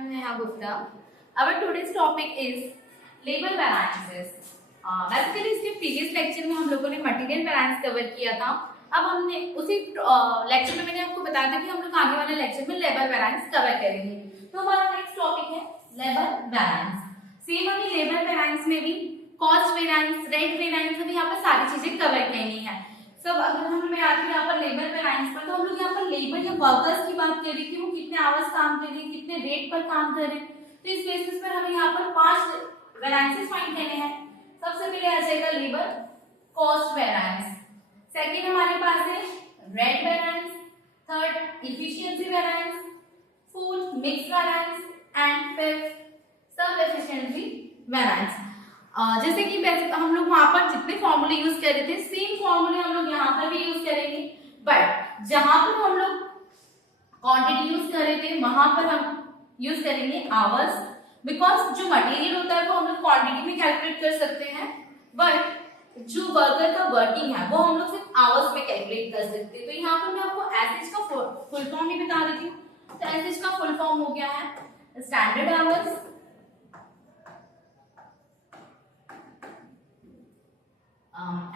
am Neha Gupta. Our today's topic is labor variances. Basically इसके previous lecture में हम लोगों ने मटेरियल वेरिएंस कवर किया था. अब हमने उसी लेक्चर में मैंने आपको बताया था कि हम लोग आगे वाले लेक्चर में लेबर वेरिएंस कवर करेंगे. तो हमारा नेक्स्ट टॉपिक है लेबर वेरिएंस. सेम हमें लेबर वेरिएंस में भी कॉस्ट वेरिएंस, रेट वेरिएंस, अभी यहाँ पर सारी चीजें कवर करनी है. सब अगर हम मैं आती यहाँ पर लेबर वेरिएंस पर, तो हम लोग यहाँ पर लेबर या वर्कर्स की बात करें कि वो कितने आवर्स काम कर रहे हैं, कितने रेट पर काम कर रहे हैं. तो इस बेसिस पर हमें यहाँ पर 5 वेरिएंसेस फाइंड करने हैं. सबसे पहले आ जाएगा लेबर कॉस्ट वेरिएंस. सेकंड हमारे पास है rate variance. Third efficiency variance. Fourth mix variance and fifth सब एफिशिएंसी वेरिएंस. जैसे कि हम लोग वहां पर जितने फॉर्मूले यूज कर रहे थे सेम फॉर्मूले हम लोग यहाँ पर भी यूज करेंगे. बट जहां पर हम लोग क्वांटिटी यूज कर रहे थे वहां पर हम यूज करेंगे आवर्स, बिकॉज जो मटेरियल होता है वो हम लोग क्वांटिटी में कैलकुलेट कर सकते हैं, बट जो वर्कर का वर्किंग है वो हम लोग सिर्फ आवर्स में कैलकुलेट कर सकते हैं. तो यहाँ पर मैं आपको एसएच का फुल फॉर्म भी बता देती हूँ. तो एसएच का फुल फॉर्म हो गया है स्टैंडर्ड आवर्स.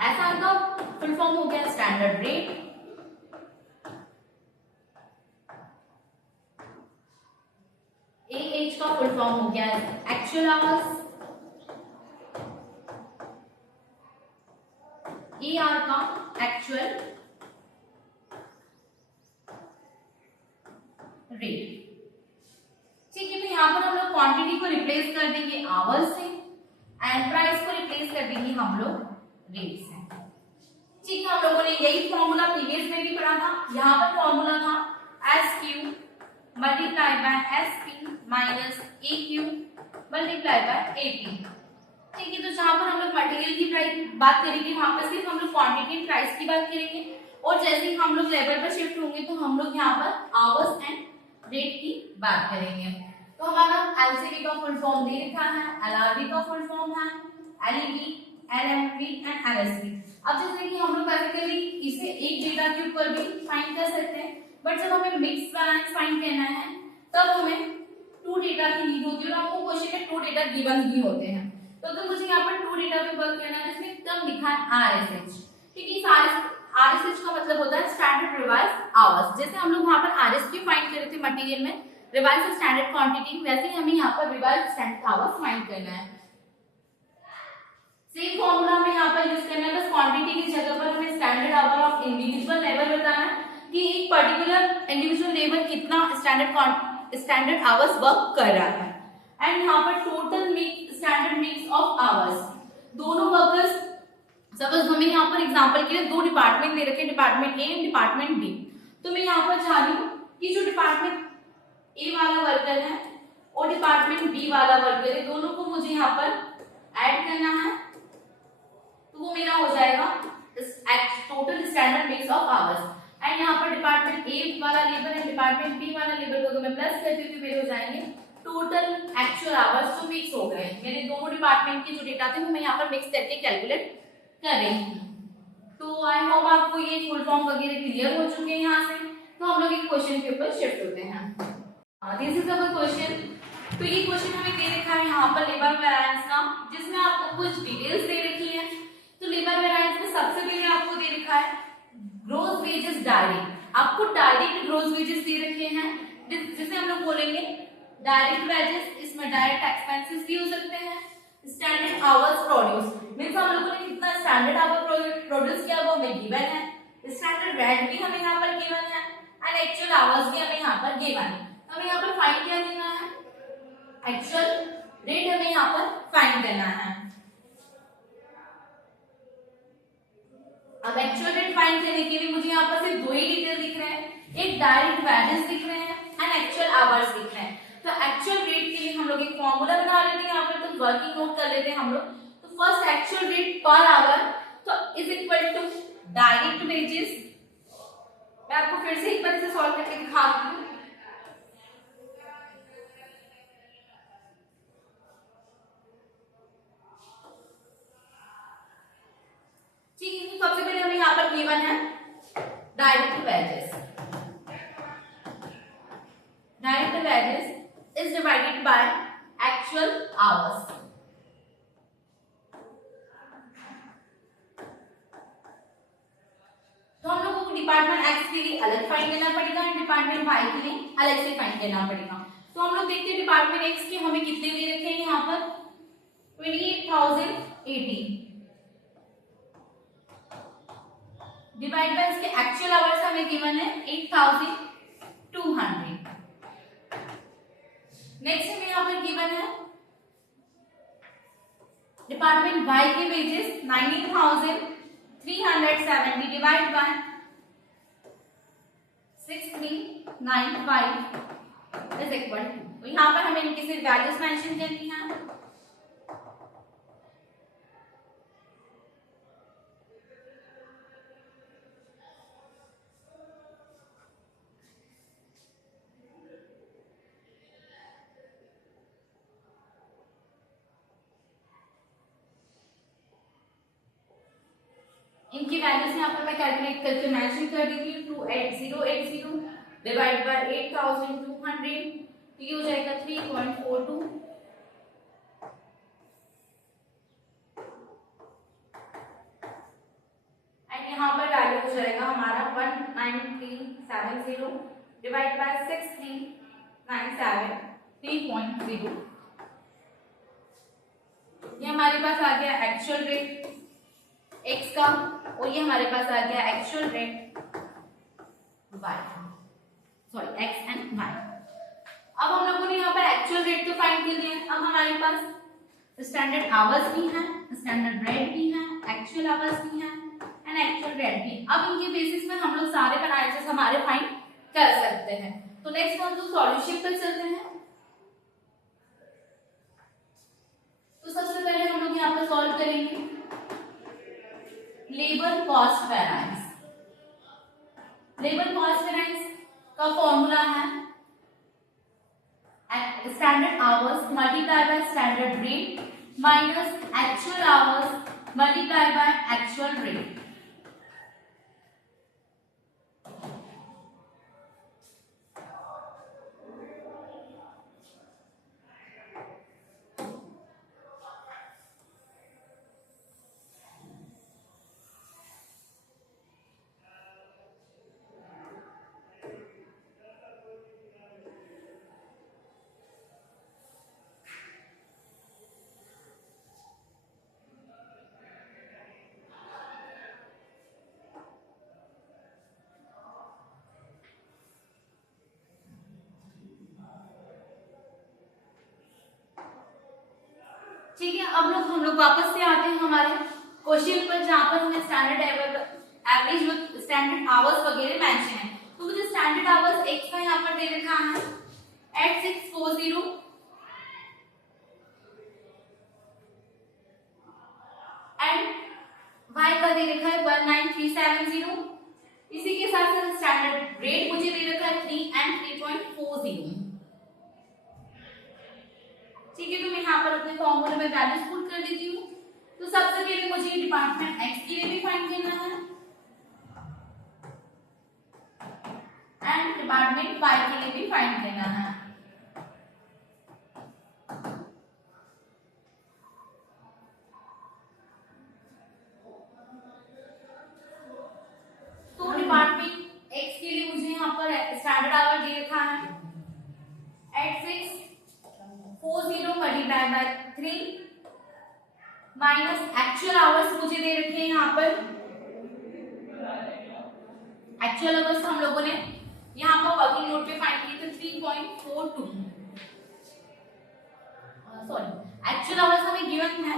ऐसा का फुल फॉर्म हो गया स्टैंडर्ड रेट. एएच का फुल फॉर्म हो गया एक्चुअल आवर्स. एआर का एक्चुअल रेट. ठीक है, तो यहाँ पर हम लोग क्वांटिटी को रिप्लेस कर देंगे आवर्स से एंड प्राइस को रिप्लेस कर देंगे हम लोग रेट से. ठीक है, हम लोगों ने यही फॉर्मूला प्रीवियस में भी पढ़ा था. यहाँ पर फॉर्मूला था S Q multiply by S P minus A Q multiply by A P. ठीक है, तो जहां पर हम लोग मटेरियल की प्राइस बात करेंगे वहां पर सिर्फ हम लोग क्वांटिटी एंड प्राइस की बात करेंगे, और जैसे ही हम लोग लेबर पर शिफ्ट होंगे तो हम लोग यहाँ पर आवर्स एंड रेट की बात करेंगे. तो हमारा एलसीवी का फुल फॉर्म दे रखा है, एलआरबी का फुल फॉर्म है एलईबी, एलएमवी एंड एलएसबी. अब जैसे कि हम लोग बेसिकली इसे एक डेटा क्यूब पर भी फाइंड कर सकते हैं, बट जब हमें मिक्स बैलेंस फाइंड करना है तब हमें 2 डेटा की नीड होती है, और आपको क्वेश्चन में 2 डेटा गिवन भी होते हैं. तो मुझे यहाँ पर 2 डेटा पे वर्क करना है जिसमें टर्म लिखा है आरएसएच. ठीक है, इस आरएसएच का मतलब होता है स्टैंडर्ड रिवाइज आवर्स. जैसे हम लोग वहां पर आरएसपी फाइंड कर रहे थे मटेरियल में रिवाइज स्टैंडर्ड क्वांटिटी, वैसे ही हमें यहाँ पर रिवाइज स्टैंडर्ड आवर्स फाइंड करना है. सेम फॉर्मूला हमें यहाँ पर यूज करना है, बस क्वांटिटी की जगह पर हमें standard hour of individual labour बताना है कि एक पर्टिकुलर इंडिविजुअल लेबर कितना स्टैंडर्ड आवर्स वर्क कर रहा है, एंड यहाँ पर total standard mix of hours. दोनों वर्कर्स, सपोज हमें यहाँ पर एग्जांपल के लिए 2 डिपार्टमेंट दे रखे हैं, department A and department B. तो मैं यहाँ पर चाह रही हूँ कि जो डिपार्टमेंट ए वाला वर्कर है और डिपार्टमेंट बी वाला वर्कर है, दोनों को मुझे यहाँ पर ऐड करना है. तो वो मेरा हो जाएगा total standard mix of hours. And यहाँ पर डिपार्टमेंट ए वाला लेबर एंड डिपार्टमेंट बी वाला लेबर को अगर मैं प्लस करती हूँ तो मेरे हो जाएंगे टोटल एक्चुअल आवर्स जो मिक्स हो गए. मेरे दोनों डिपार्टमेंट के जो डेटा थे वो मैं यहाँ पर मिक्स करके कैलकुलेट कर रही हूँ. तो आई होप आपको ये फुल फॉर्म वगैरह क्लियर हो चुके हैं. यहाँ से तो हम लोग एक क्वेश्चन के ऊपर शिफ्ट होते हैं. This is our question. तो ये क्वेश्चन हमें दे रखा है यहाँ पर लेबर वेरिएंस का, जिसमें आपको कुछ डिटेल्स दे रखी है. तो लेबर वेरिएंस में सबसे पहले आपको दे रखा है ग्रोस वेजेस डायरेक्ट. आपको डायरेक्ट ग्रोस वेजेस दे रखे हैं, जिसे हम लोग बोलेंगे डायरेक्ट वेजेस. इसमें डायरेक्ट एक्सपेंसेस भी हो सकते हैं. स्टैंडर्ड आवर्स प्रोड्यूस मींस हम लोगों ने कितना स्टैंडर्ड आवर प्रोड्यूस किया वो हमें गिवन है. स्टैंडर्ड रेट भी हमें यहाँ पर गिवन है एंड एक्चुअल आवर्स भी हमें यहाँ पर गिवन है. हमें यहाँ पर फाइंड क्या करना है, एक्चुअल रेट हमें यहाँ पर फाइंड करना है. अब एक्चुअल रेट फाइंड करने के लिए मुझे यहाँ पर सिर्फ 2 ही डिटेल दिख रहे हैं, एक डायरेक्ट वेजेस दिख रहे हैं एंड एक्चुअल आवर्स दिख रहे हैं. तो एक्चुअल रेट के लिए हम लोग एक फॉर्मूला बना लेते हैं. यहाँ पर तो वर्किंग नोट कर लेते हैं हम लोग. तो first actual rate per hour तो is equal to direct wages. मैं आपको फिर से एक बार इसे सॉल्व करके दिखाती हूँ. ठीक है, सबसे पहले हमें यहाँ पर गिवन है direct wages. Direct wages is divided by actual hours. तो हम लोगों को डिपार्टमेंट एक्स के लिए अलग फाइंड करना पड़ेगा और डिपार्टमेंट वाई के लिए अलग से फाइंड करना पड़ेगा। तो हम लोग देखते हैं डिपार्टमेंट एक्स के हमें कितने दे रखे हैं यहाँ पर 28,080 डिवाइड बाय इसके एक्चुअल आवर्स हमें गिवन है 8,200। नेक्स्ट हमें यहाँ पर गिवन है डिपार्टमेंट वाई के wages 19,370 divide by 6395 is equal to, तो यहाँ पर हमें इनकी सिर्फ वैल्यूज मेंशन करनी है। इनकी वैल्यूज यहाँ पर मैं कैलकुलेट करके मेंशन कर देती हूँ। 28080 डिवाइड बाय 8,200, तो ये हो जाएगा 3.42 एंड यहाँ पर वैल्यू हो जाएगा हमारा 19370 डिवाइड बाय 6397 3.0। ये हमारे पास आ गया एक्चुअल रेट x का और ये हमारे पास आ गया actual rate y, sorry x and y। अब हम लोगों ने यहाँ पर एक्चुअल रेट तो फाइंड कर लिया। अब हमारे पास स्टैंडर्ड आवर्स भी हैं, स्टैंडर्ड रेट भी हैं, एक्चुअल आवर्स भी हैं एंड एक्चुअल रेट भी। अब इनके बेसिस में हम लोग सारे एनालिसिस हमारे फाइंड कर सकते हैं। तो नेक्स्ट हम लोग सॉल्यूशन पर चलते हैं। तो सबसे पहले हम लोग यहाँ पर सॉल्व करेंगे labour cost variance. Labour cost variance का फॉर्मूला है standard hours multiply by standard rate minus actual hours multiply by actual rate. ठीक है, अब हम लोग वापस से आते हैं हमारे क्वेश्चन पर जहां पर हमें standard average with standard hours वगैरह मेंशन है। तो मुझे स्टैंडर्ड आवर्स x का यहाँ पर दे रखा है 8640 एंड y का दे रखा है 19370। इसी के साथ साथ स्टैंडर्ड रेट मुझे दे रखा है 3 एंड 3.40। ठीक है, तो मैं यहाँ पर अपने फॉर्मूले में वैल्यूज पुट कर देती हूँ। तो सबसे पहले मुझे डिपार्टमेंट एक्स के लिए भी फाइंड करना है एंड डिपार्टमेंट वाई के लिए भी फाइंड करना है। तो डिपार्टमेंट एक्स के लिए मुझे यहाँ पर स्टैंडर्ड आवर दे रखा है 8640 multiply by 3 minus actual hours मुझे दे रखे हैं यहाँ पर। एक्चुअल आवर्स हम लोगों ने यहाँ पर वर्किंग नोट पे फाइंड किए थे 3.42। सॉरी, एक्चुअल आवर्स हमें गिवन है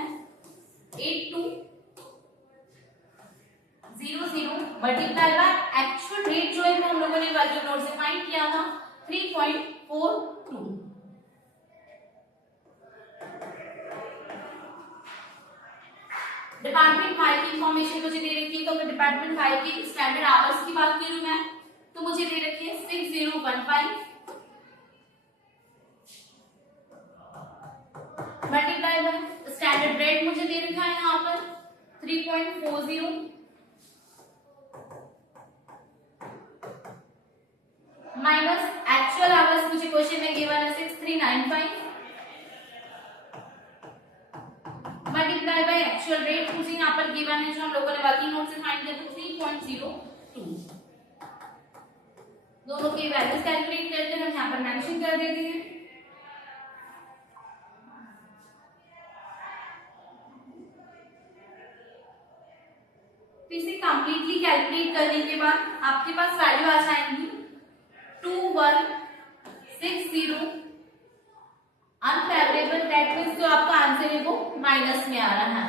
8200 मल्टीप्लाई बाय एक्चुअल रेट जो है हम लोगों ने वर्किंग नोट से फाइंड किया था 3.42। डिपार्टमेंट वाई की इंफॉर्मेशन मुझे दे रखी है। तो मैं डिपार्टमेंट वाई की स्टैंडर्ड आवर्स की बात करूं मैं, तो मुझे दे रखी है 6015 मल्टीप्लाई बाय स्टैंडर्ड रेट मुझे दे रखा है यहाँ पर 3.40 माइनस एक्चुअल आवर्स मुझे क्वेश्चन में गिवन है 6397 3.95 मल्टीप्लाई बाय एक्चुअल रेट मुझे यहाँ पर गिवन है जो हम लोगों ने वर्किंग नोट से फाइंड किया था 3.02। दोनों की वैल्यूज कैलकुलेट करते हैं, हम यहाँ पर मेंशन कर देते हैं। तो इसे कंप्लीटली कैलकुलेट करने के बाद आपके पास वैल्यू आ जाएंगी 2160 अनफेवरेबल, दैट मींस जो आपका आंसर है वो माइनस में आ रहा है।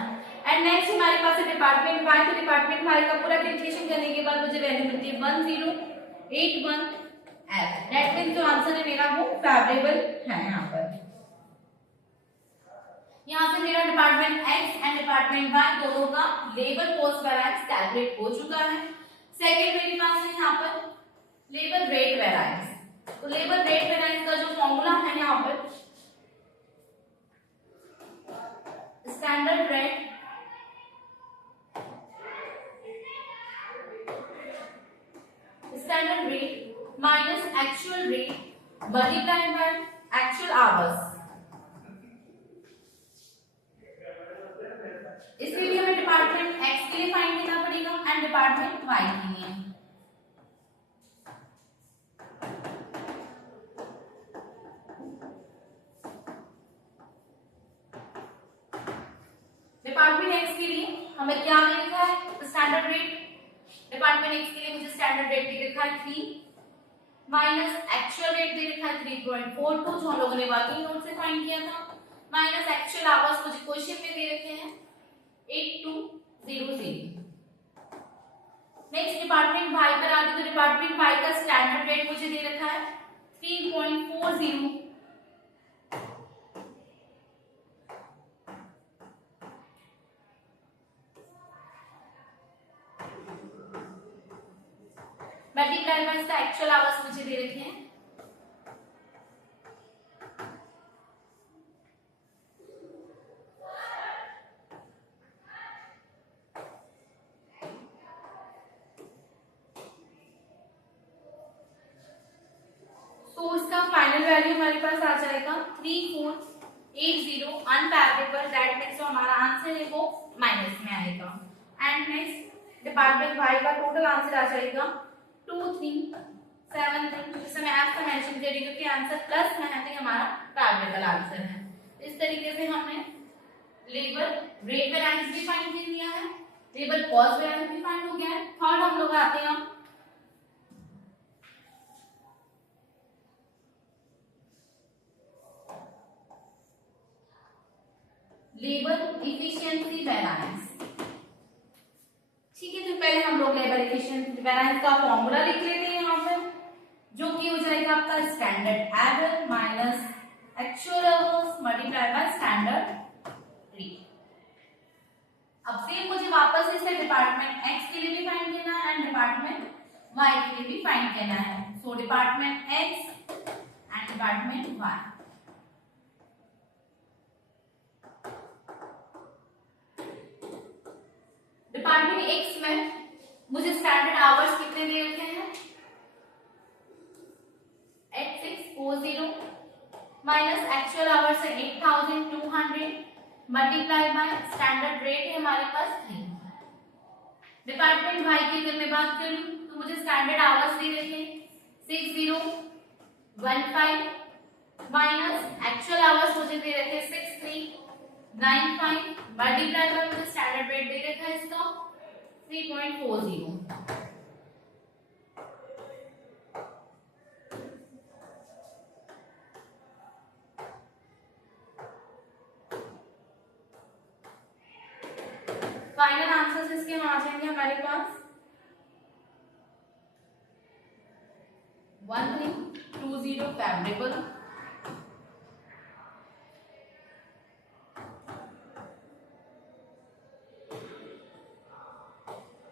एंड नेक्स्ट हमारे पास है डिपार्टमेंट वाई। तो डिपार्टमेंट वाई का पूरा कैलकुलेशन करने के बाद मुझे वैल्यू मिलती है 1081 एफ, दैट मींस जो आंसर है मेरा वो फेवरेबल है। यहाँ से मेरा department X and department Y दोनों का लेबर कॉस्ट वेरिएंस कैलकुलेट हो चुका है। सेकंड मेरे पास है यहाँ पर लेबर रेट वेरिएंस। तो लेबर रेट वेरिएंस का जो फॉर्मूला है यहाँ पर standard rate minus actual rate multiplied by actual hours. इसके लिए हमें डिपार्टमेंट एक्स के लिए फाइंड करना पड़ेगा एंड डिपार्टमेंट वाई के लिए। डिपार्टमेंट एक्स के लिए हमें क्या लिखा है स्टैंडर्ड रेट। डिपार्टमेंट एक्स के लिए मुझे स्टैंडर्ड रेट दे रखा है 3 माइनस एक्चुअल रेट दे रखा है 3.42 जो हम लोगों ने वर्किंग नोट से फाइंड किया था, माइनस एक्चुअल आवर्स मुझे क्वेश्चन में दे रखे हैं 8200। नेक्स्ट डिपार्टमेंट वाई पर आते तो डिपार्टमेंट वाई का स्टैंडर्ड रेट मुझे दे रखा है 3.40। मल्टीप्लाई बाय इसका एक्चुअल आवर्स मुझे दे रखे हैं तो इसका फाइनल वैल्यू हमारे पास आ जाएगा 3480 अनफेवरेबल, दैट मींस जो हमारा आंसर है वो माइनस में आएगा। एंड नेक्स्ट डिपार्टमेंट वाई का टोटल आंसर आ जाएगा 2373। जिसे मैं एफ का मेंशन कर रही हूं क्योंकि आंसर प्लस में है तो हमारा फेवरेबल आंसर है। इस तरीके से हमने लेबर रेट वेरिएंस भी फाइंड कर लिया है, लेबर कॉस्ट वेरिएंस भी फाइंड हो गया है। थर्ड हम लोग आते हैं लेबर इफिशिएंसी वेरिएंस। ठीक है, तो पहले हम लोग लेबर इफिशिएंसी वेरिएंस का फॉर्मूला लिख लेते हैं यहाँ पर, जो कि हो जाएगा आपका standard error minus actual hours multiply by standard rate. अब सेम मुझे वापस इसे डिपार्टमेंट एक्स के लिए भी फाइंड करना है एंड डिपार्टमेंट वाई के लिए भी फाइंड करना है। So department X and department Y. Department X में मुझे स्टैंडर्ड आवर्स कितने दे रखे हैं 8640 माइनस एक्चुअल आवर्स है 8200 मल्टीप्लाई बाय स्टैंडर्ड रेट है हमारे पास 3। डिपार्टमेंट वाई की अगर मैं बात करूं तो मुझे स्टैंडर्ड आवर्स दे रखे 6015 माइनस एक्चुअल आवर्स मुझे दे रखे 6395 मल्टीप्लाई बाय मुझे स्टैंडर्ड रेट दे रखा है इसका 3.40। फाइनल आंसर्स इसके आ जाएंगे हमारे पास 1320 फेवरेबल,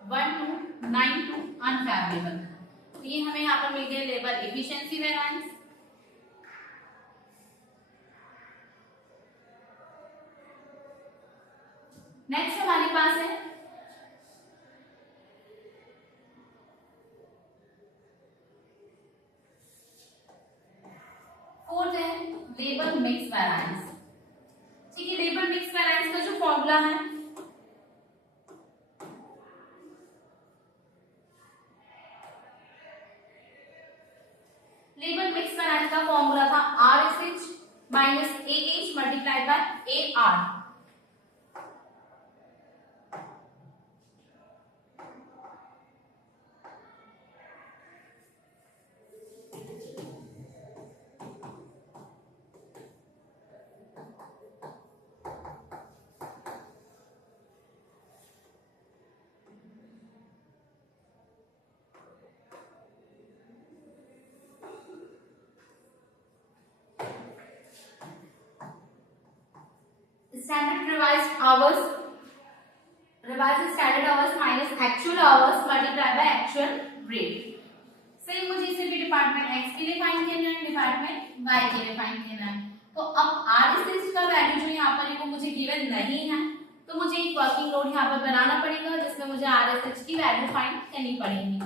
1292 अनफेवरेबल। तो ये हमें यहाँ पर मिल गए लेबर एफिशिएंसी वेरिएंस। नेक्स्ट हमारे पास है फोर्थ है लेबर लेबर मिक्स वैरायंस। ठीक है, लेबर मिक्स वैरायंस का जो फॉर्मूला है, लेबर मिक्स वैरायंस का फॉर्मूला था RSH minus AH multiplied by AR। Standard revised standard hours minus actual hours multiplied by actual rate. Same मुझे इसे भी डिपार्टमेंट x के लिए फाइंड करना है, डिपार्टमेंट y के लिए फाइंड करना है। तो अब RSH का वैल्यू जो यहाँ पर है मुझे गिवन नहीं है, तो मुझे एक वर्किंग नोट यहाँ पर बनाना पड़ेगा जिसमें मुझे RSH की वैल्यू फाइंड करनी पड़ेगी।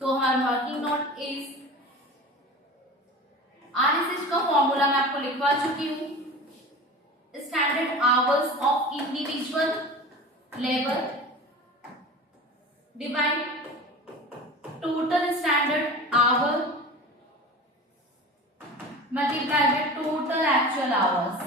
तो हमारा वर्किंग नोट इज RSH का फॉर्मूला मैं आपको लिखवा चुकी हूँ, standard hours of individual labour divide total standard our multiply by total actual hours.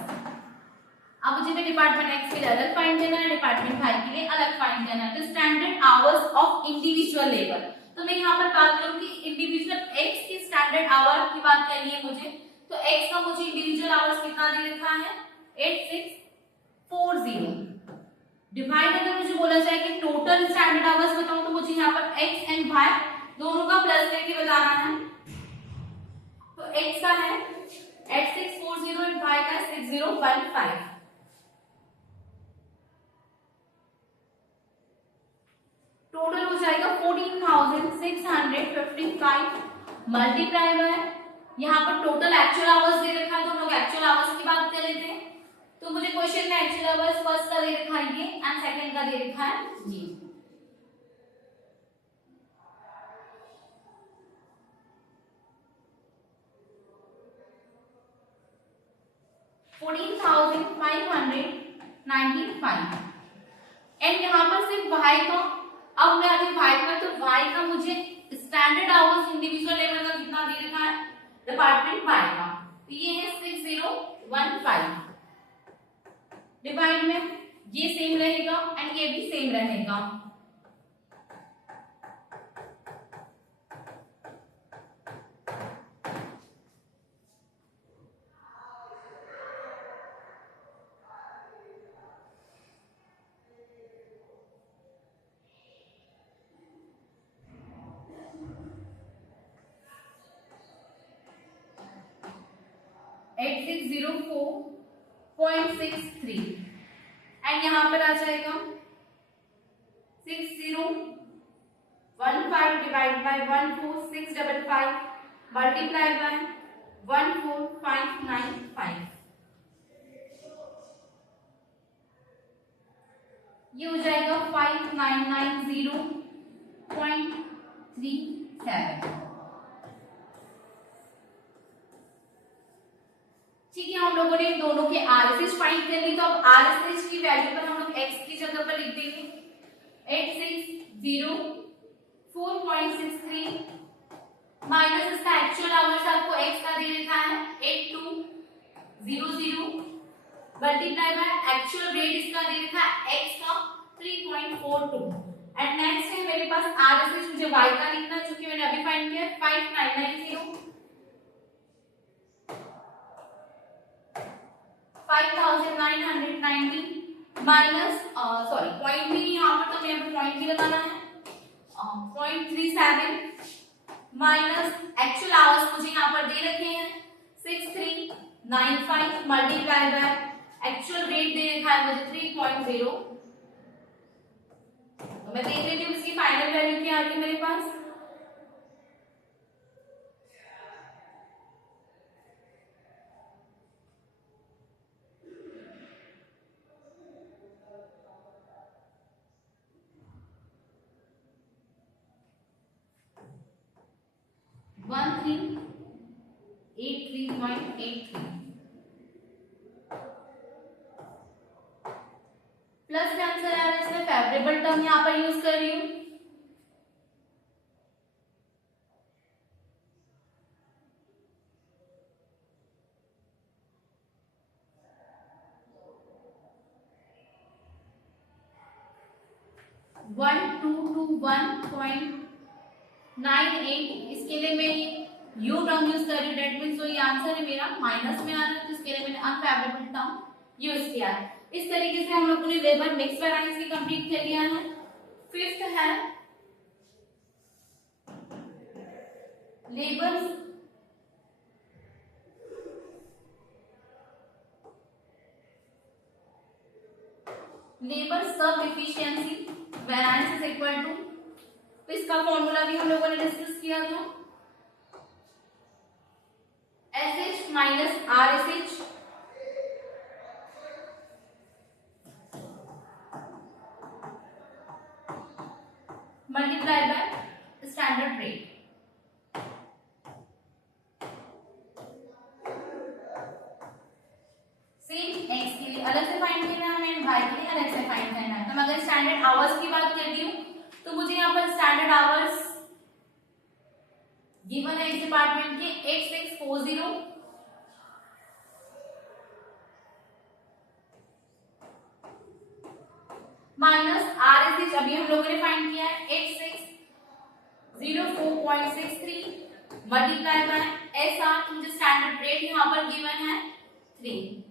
अब मुझे डिपार्टमेंट x के लिए अलग फाइंड करना है, डिपार्टमेंट y के लिए अलग फाइंड करना है। तो standard hours of individual labour, तो मैं यहाँ पर बात करूँ कि इंडिविजुअल x की स्टैंडर्ड आवर की बात करनी है मुझे, तो x का मुझे इंडिविजुअल आवर्स कितना दे रखा है 8640 डिवाइड, अगर मुझे बोला जाए कि टोटल स्टैंडर्ड आवर्स बताऊं तो मुझे यहाँ पर x एंड y दोनों का प्लस करके बताना है। तो x का है 8640 और y का 6015। टोटल हो जाएगा 14655 मल्टीप्लाई बाय, यहाँ पर टोटल एक्चुअल आवर्स दे रखा है तो हम लोग एक्चुअल आवर्स की बात कर लेते हैं। तो मुझे क्वेश्चन में एक्चुअल आवर्स फर्स्ट का दे रखा है ये एंड सेकंड का दे रखा है ये। एंड यहाँ पर सिर्फ y का, अब मैं आती हूँ y का, तो y का मुझे स्टैंडर्ड आवर्स इंडिविजुअल लेबर का कितना दे रखा है डिपार्टमेंट y का, तो ये है 6015 डिवाइड में ये सेम रहेगा एंड ये भी सेम रहेगा। एट 604.63 एंड यहाँ पर आ जाएगा 6015 डिवाइड बाय 14655 मल्टीप्लाई बाय 14595, ये हो जाएगा 5990.37। ठीक है, हम लोगों ने दोनों के RSH फाइंड कर ली, तो अब RSH की वैल्यू पर हम लोग x की जगह पर लिख देंगे 8604.63 माइनस इसका एक्चुअल आवर्स आपको x का दे रखा है 8200 मल्टीप्लाई बाय एक्चुअल रेट इसका दे रखा है x का 3.42 एंड नेक्स्ट है मेरे पास RSH मुझे y का लिखना है जो कि मैंने अभी फाइंड किया 5990 माइनस सॉरी पॉइंट भी यहाँ पर, तो मैं पॉइंट भी लगाना है 0.37 माइनस एक्चुअल आवर्स मुझे यहाँ पर दे रखे हैं 6395 मल्टीप्लाई बाय एक्चुअल रेट दे रखा है मुझे 3.0, तो मैं देख लेती हूँ इसकी फाइनल वैल्यू क्या आ रही है मेरे पास। 1383.83 फेवरेबल टर्म यहाँ पर यूज कर रही हूँ। वन टू टू 1.98, इसके लिए मैं यू टर्म यूज कर रही हूँ, डेट मीन्स ये आंसर है मेरा माइनस में आ रहा है, जिसके लिए मैंने अनफेवरेबल टर्म यूज किया है। इस तरीके से हम लोगों ने लेबर मिक्स वेराइंस की कंप्लीट कर लिया है। फिफ्थ है labour sub efficiency variance is equal to, तो इसका फॉर्मूला भी हम लोगों ने डिस्कस किया था, SH minus RSH multiply by standard rate. Same x के लिए अलग से फाइंड करना है एंड y के लिए अलग से फाइंड करना है। तो मैं अगर स्टैंडर्ड आवर्स की बात करती हूँ तो मुझे यहाँ पर स्टैंडर्ड आवर्स गिवन है इस डिपार्टमेंट के 8640 माइनस RSH अभी हम लोगों ने फाइंड किया है 8604.63 मल्टीप्लाई बाय SR, मुझे स्टैंडर्ड रेट यहाँ पर गिवन है 3।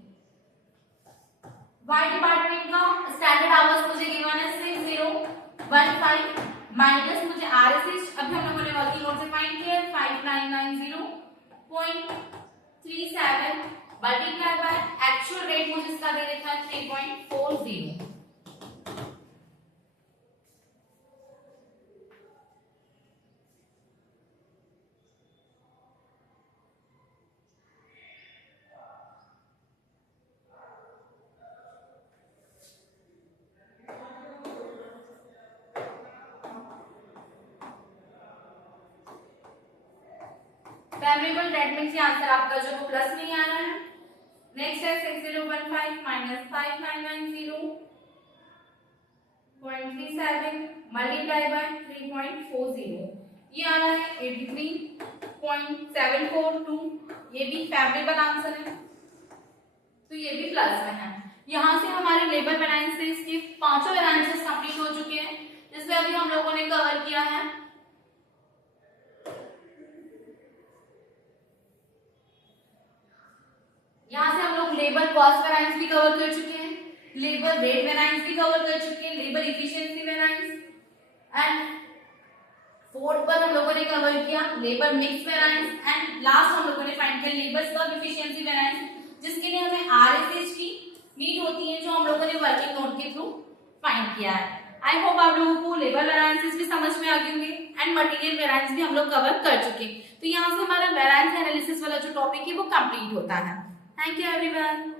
Y डिपार्टमेंट का स्टैंडर्ड आवर्स मुझे गिवन है 6015 माइनस मुझे RSH अभी हम लोगों ने वर्किंग नोट से फाइंड किया है 5990.37 मल्टीप्लाई बाय एक्चुअल रेट मुझे इसका दे रखा है 3.40। फेवरेबल डेट मींस ये आंसर आपका जो प्लस में आ रहा है। नेक्स्ट है 6015 माइनस 5990.37 मल्टीप्लाई बाय 3.40, ये आ रहा है 83.742, ये भी फेवरेबल आंसर है, तो ये भी प्लस में है। यहाँ से हमारे लेबर वेराइंसेस के पांचों वेराइंसेस कंप्लीट हो चुके हैं, जिसमें अभी हम लोगों ने कवर किया है यहाँ से हम लोग लेबर कॉस्ट वेराइंस भी कवर कर चुके हैं, लेबर रेट वेराइंस भी कवर कर चुके हैं, labour efficiency variance, and fourth पर हम लोगों ने कवर किया labour mix variance, and last हम लोगों ने फाइंड किया लेबर सब इफिशिएंसी वेराइंस, जिसके लिए हमें RSH की नीड होती है, जो हम लोगों ने वर्किंग नोट के थ्रू फाइंड किया है। आई होप आप लोगों को लेबर वेराइंसेस भी समझ में आ गए होंगे एंड मटेरियल वेराइंस भी हम लोग कवर कर चुके। तो यहाँ से हमारा वेराइंस एनालिसिस वाला जो टॉपिक है वो कंप्लीट होता है। Thank you everyone.